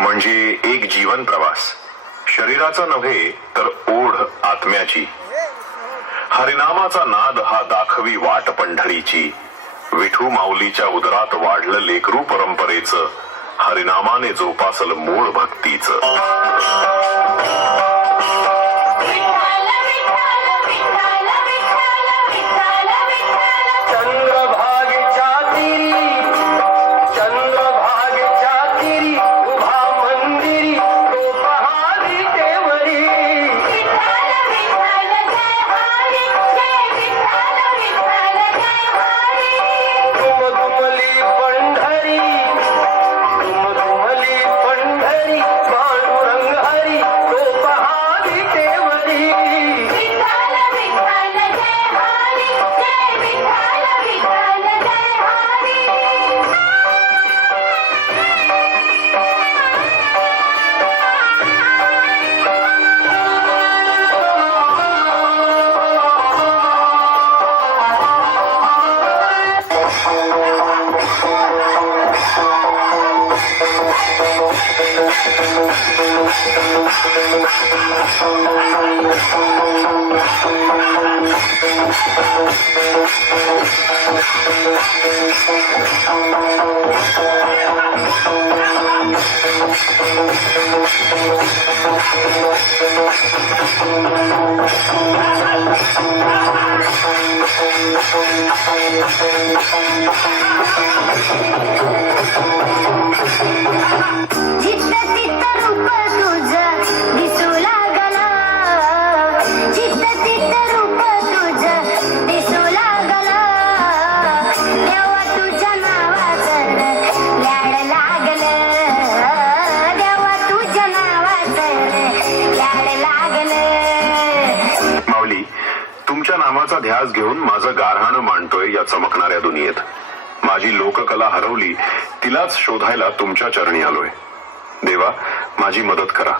म्हणजे एक जीवन प्रवास, शरीराचा नव्हे तर ओढ आत्म्याची. हरिनामाचा नाद हा दाखवी वाट पंढरीची. विठू माऊलीच्या उदरात वाढलं लेकरू परंपरेचं, हरिनामाने जोपासल मूळ भक्तीचं. नामाचा ध्यास घेऊन माझं गारहाणं मांडतोय या चमकणाऱ्या दुनियेत. माझी लोककला हरवली, तिलाच शोधायला तुमच्या चरणी आलोय. देवा, माझी मदत करा.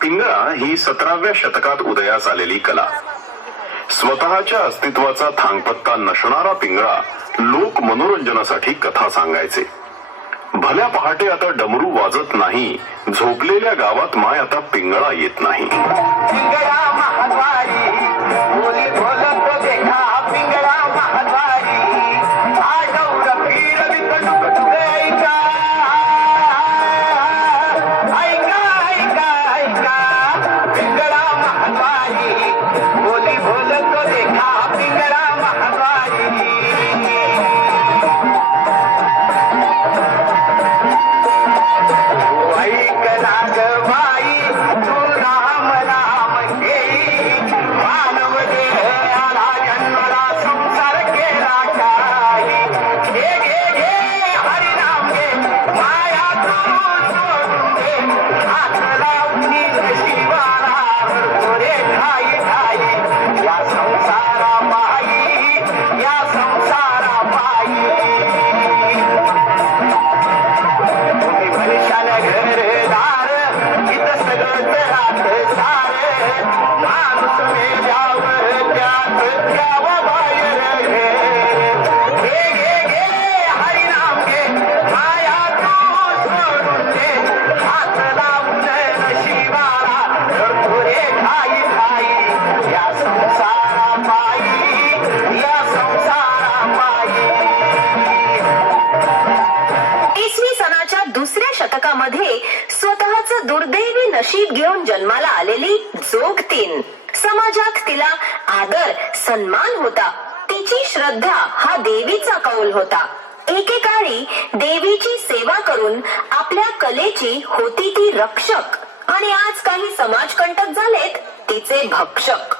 पिंगळा ही 17व्या शतकात उदयास आलेली कला. स्वतःच्या अस्तित्वाचा थांगपत्ता नसणारा पिंगळा लोक मनोरंजनासाठी कथा सांगायचे. भल्या पहाटे आता डमरू वाजत नाही, झोपलेल्या गावात माय आता पिंगळा येत नाही. स्वतःचं दुर्दैवी नशीब घेऊन जन्माला आलेली जोगतीन. समाजात तिला आदर सन्मान होता. तिची श्रद्धा हा देवीचा कौल होता. एकेकाळी देवीची सेवा करून आपल्या कलेची होती ती रक्षक, आणि आज काही समाजकंटक झालेत तिचे भक्षक.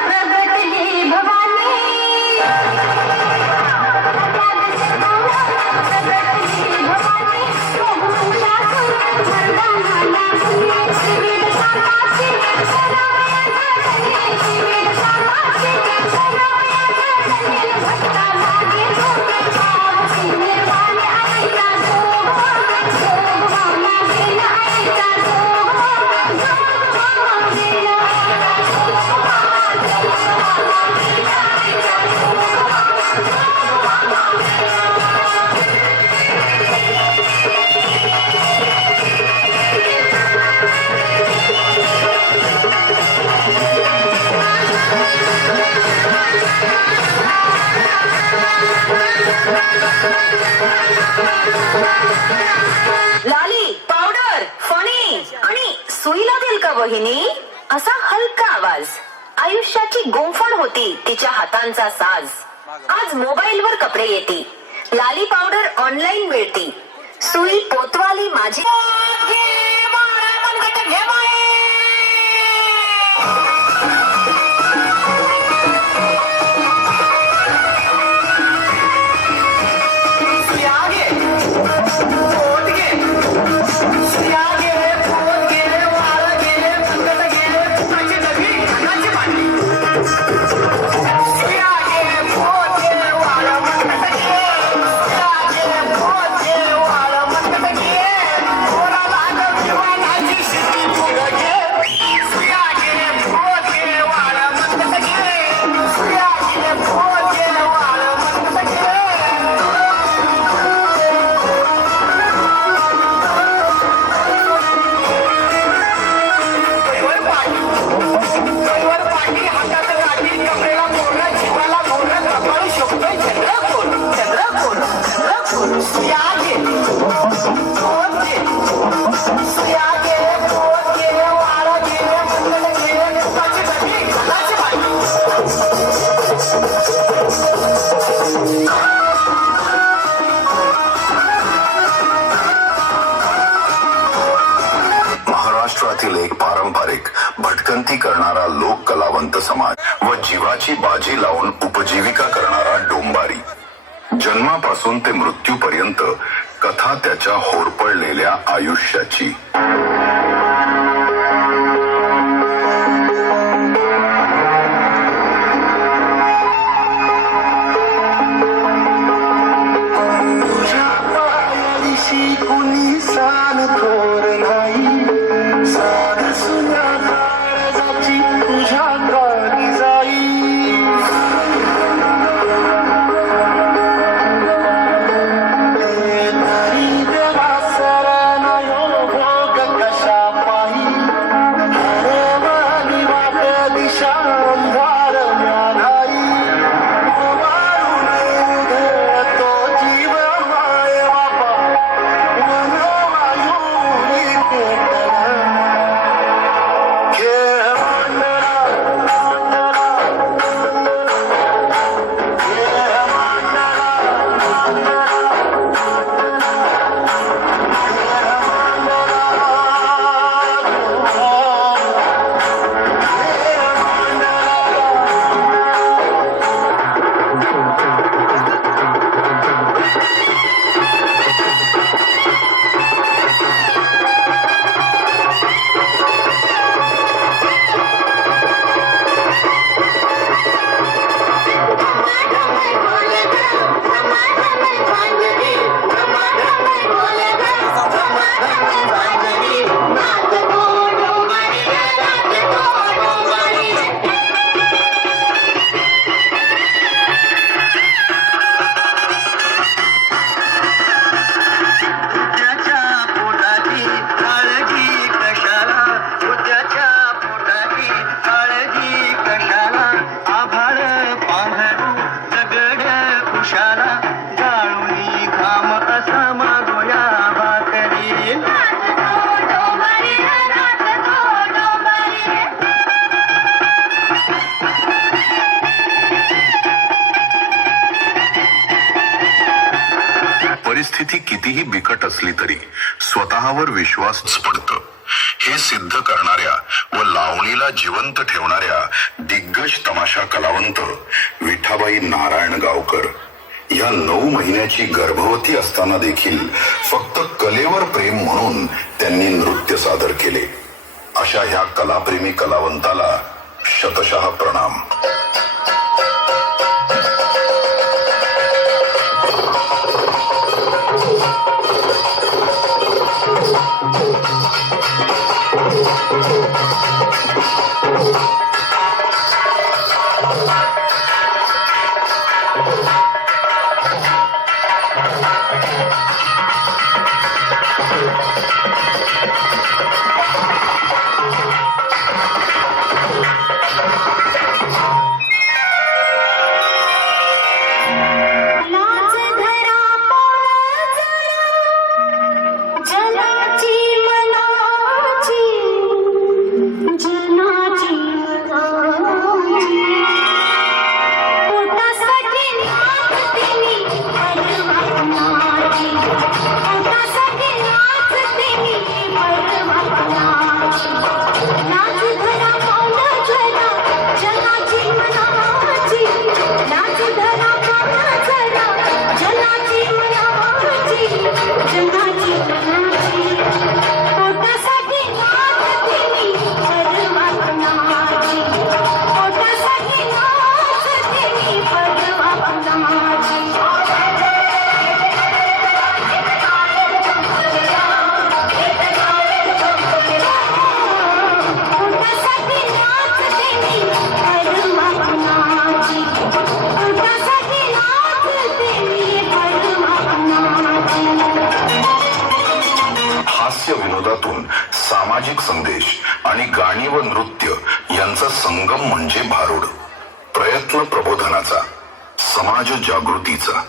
प्रगटली भवानी लाली पावडर फणी आणि सुई लागेल का वहिनी असा हलका आवाज. आयुष्याची गुंफण होती तिच्या हातांचा साज. आज मोबाईलवर कपडे येते, लाली पावडर ऑनलाईन मिळते, सुई पोतवाली माझी. महाराष्ट्रातील एक पारंपरिक भटकंती करणारा लोक कलावंत समाज व जीवाची बाजी लावून उपजीविका करणारा डोंबारी. जन्मापासून ते मृत्यूपर्यंत कथा त्याच्या होरपळलेल्या आयुष्याची. परिस्थिती कितीही बिकट असली तरी स्वतःवर विश्वास पडतं हे सिद्ध करणाऱ्या व लावणीला जिवंत ठेवणाऱ्या दिग्गज तमाशा कलावंत विठाबाई नारायण गावकर या 9 महिन्याची गर्भवती असताना देखील फक्त कलेवर प्रेम म्हणून त्यांनी नृत्य सादर केले. अशा ह्या कलाप्रेमी कलावंताला शतशः प्रणाम. विनोदातून सामाजिक संदेश आणि गाणी व नृत्य यांचा संगम म्हणजे भारुड. प्रयत्न प्रबोधनाचा, समाज जागृतीचा.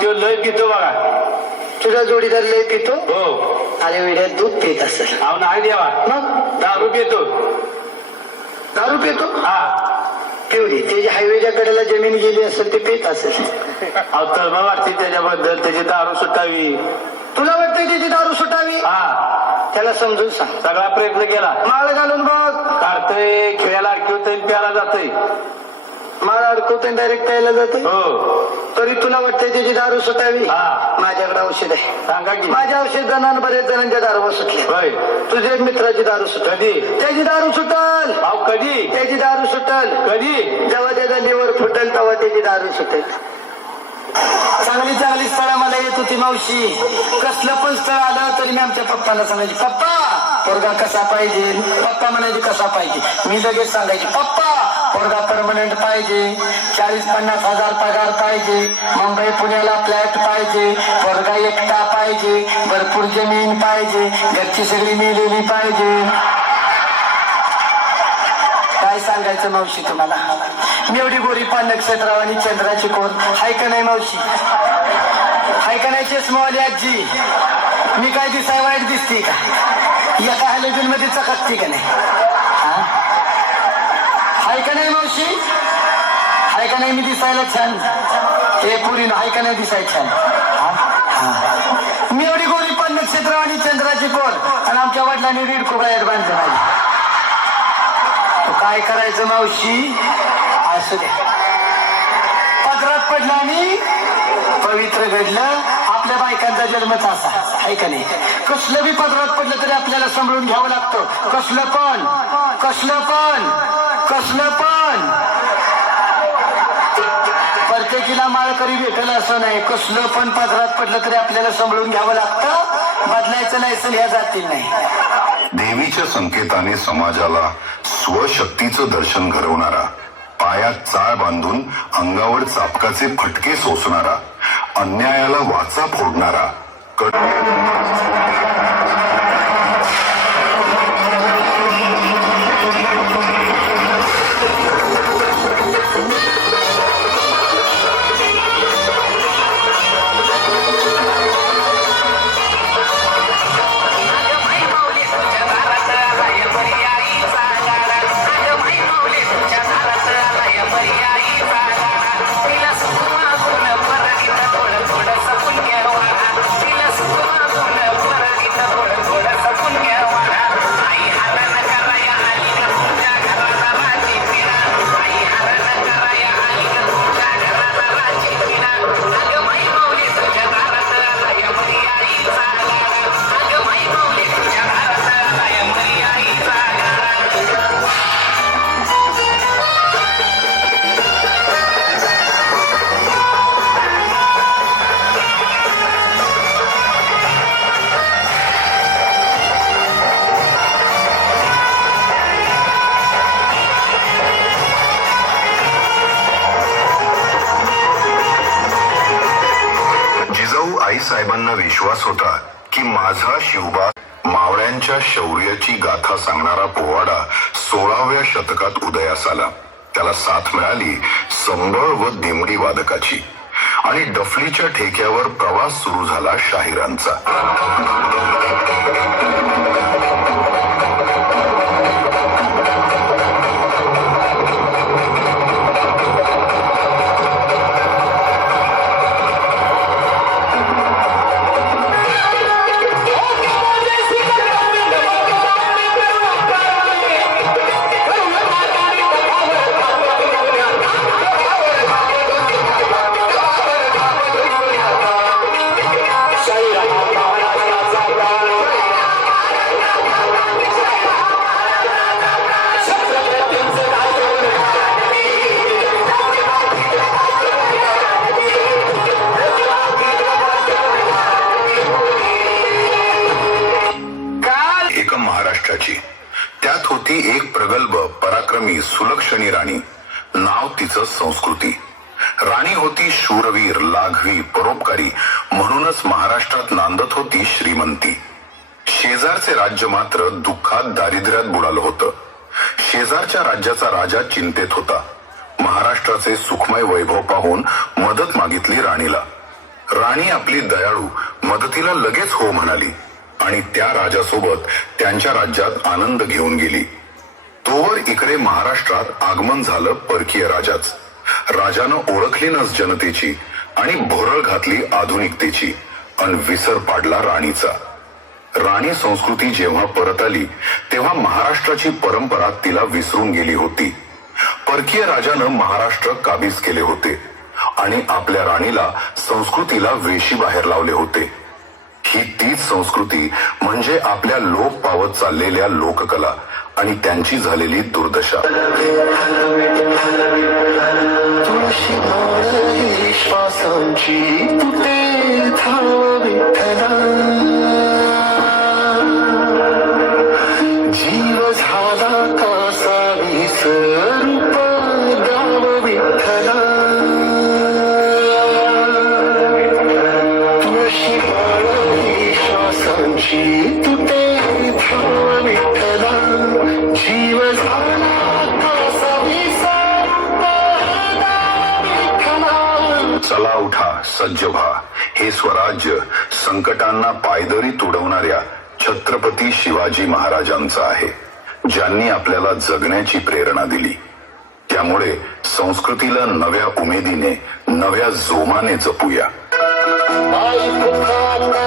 तो लय पितो बघा. तुझा जोडीदार लय पितो? हो. अरे वेड्यात दूध पित असेल. अहो नाही देवा, मग दारू पितो. दारू पितो? हा. केवढी त्याची हायवेच्या कडेला जमीन गेली असेल ते पित असेल. अहो तळमळ वाटते त्याच्याबद्दल, त्याची दारू सुटावी. तुला वाटतंय त्याची दारू सुटावी? हा. त्याला समजून सांग. सगळा प्रयत्न केला, माळ घालून बघ. काढतोय, खेळायला अडकवतोय, प्याला जातोय. माळ अडकवतोय डायरेक्ट प्यायला जाते. हो. तरी तुला वाटतंय त्याची दारू सुटावी? हा. माझ्याकडे औषध आहे. सांगा की. माझ्या औषध जणांना बरेच जणांच्या दारू सुटली. होय. तुझ्या एक मित्राची दारू सुटल. कधी? त्याची दारू सुटल. अहो कधी? त्याची दारू सुटल. कधी? जेव्हा त्याचा लिव्हर फुटल तेव्हा त्याची दारू सुटेल. चांगली चांगली स्थळं मला येत होती मावशी. कसलं पण स्थळ आलं तरी मी आमच्या पप्पाला सांगायची, पप्पा पोरगा कसा पाहिजे. पप्पा म्हणायचे कसा पाहिजे. मी लगेच सांगायची, पप्पा पोरगा परमनंट पाहिजे, 40-50 हजार पगार पाहिजे, मुंबई पुण्याला फ्लॅट पाहिजे, पोरगा एकटा पाहिजे, भरपूर जमीन पाहिजे, घरची सगळी मिळलेली पाहिजे. काय सांगायचं मावशी तुम्हाला. मी एवढी गोरी पान नक्षत्राव आणि चंद्राची कोर हाय का नाही मावशी? हाय का नाही चष्मावाली आजी? मी काय दिसाय वाईट दिसते का? एका हॅलोजन मध्ये चकटते का नाही? हाय का नाही मावशी? हाय का नाही मी दिसायला छान? हे पुरी हाय का नाही दिसाय छान? मी एवढी गोरी पान नक्षत्राव आणि चंद्राची कोर आणि आमच्या वडिलांनी रीड बाहेर बांधलं नाही. काय करायचं मावशी? असू द्या. पदरात पडलं आणि पवित्र घडलं. आपल्या बायकांचा जन्मच असा आहे का नाही? कसलं बी पदरात पडलं तरी आपल्याला सांभाळून घ्यावं लागतं. कसलं पण कसलं पण कसलं पण. प्रत्येकीला माळकरी भेटलं असं नाही. कसलं पण पदरात पडलं तरी आपल्याला सांभाळून घ्यावं लागतं. बदलायचं लायसन ह्या जातील नाही. देवीच्या संकेताने समाजाला स्वशक्तीचं दर्शन घडवणारा, पायात चाळ बांधून अंगावर चापकाचे फटके सोसणारा, अन्यायाला वाचा फोडणारा, साहेबांना विश्वास होता की माझा शिवबा मावळ्यांच्या शौर्याची गाथा सांगणारा पोवाडा 16व्या शतकात उदयास आला. त्याला साथ मिळाली संबळ व दिमडी वादकाची. आणि डफलीच्या ठेक्यावर प्रवास सुरू झाला शाहिरांचा. महाराष्ट्राची त्यात होती एक प्रगल्भ पराक्रमी सुलक्षणी राणी. नाव तिचं संस्कृती. राणी होती शूरवीर, लाघवी, परोपकारी, म्हणूनच महाराष्ट्रात नांदत होती श्रीमंती. शेजारचे राज्य मात्र दुःखात दारिद्र्यात बुडालं होतं. शेजारच्या राज्याचा राजा चिंतेत होता. महाराष्ट्राचे सुखमय वैभव पाहून मदत मागितली राणीला. राणी आपली दयाळू, मदतीला लगेच हो म्हणाली आणि त्या राजासोबत त्यांच्या राज्यात आनंद घेऊन गेली. तोवर इकडे महाराष्ट्रात आगमन झालं परकीय राजाच. राजानं ओळखली नस जनतेची आणि भोरळ घातली आधुनिकतेची अन विसर पाडला राणीचा. राणी संस्कृती जेव्हा परत आली तेव्हा महाराष्ट्राची परंपरा तिला विसरून गेली होती. परकीय राजानं महाराष्ट्र काबीज केले होते आणि आपल्या राणीला संस्कृतीला वेशी बाहेर लावले होते. ही तीच संस्कृती म्हणजे आपल्या लोप पावत चाललेल्या लोककला आणि त्यांची झालेली दुर्दशा. जीव झाला कासा विसरूप गाव विठ्ठला. तुळशी माळी श्वासांची तुटे धाव विठ्ठला. जीव झाला कासा विसरूप गाव विठ्ठला. चला उठा, सज्ज व्हा. हे स्वराज्य संकटांना पायदरी तुडवणाऱ्या छत्रपती शिवाजी महाराजांचं आहे, ज्यांनी आपल्याला जगण्याची प्रेरणा दिली. त्यामुळे संस्कृतीला नव्या उमेदीने, नव्या जोमाने जपूया. आई पुकारला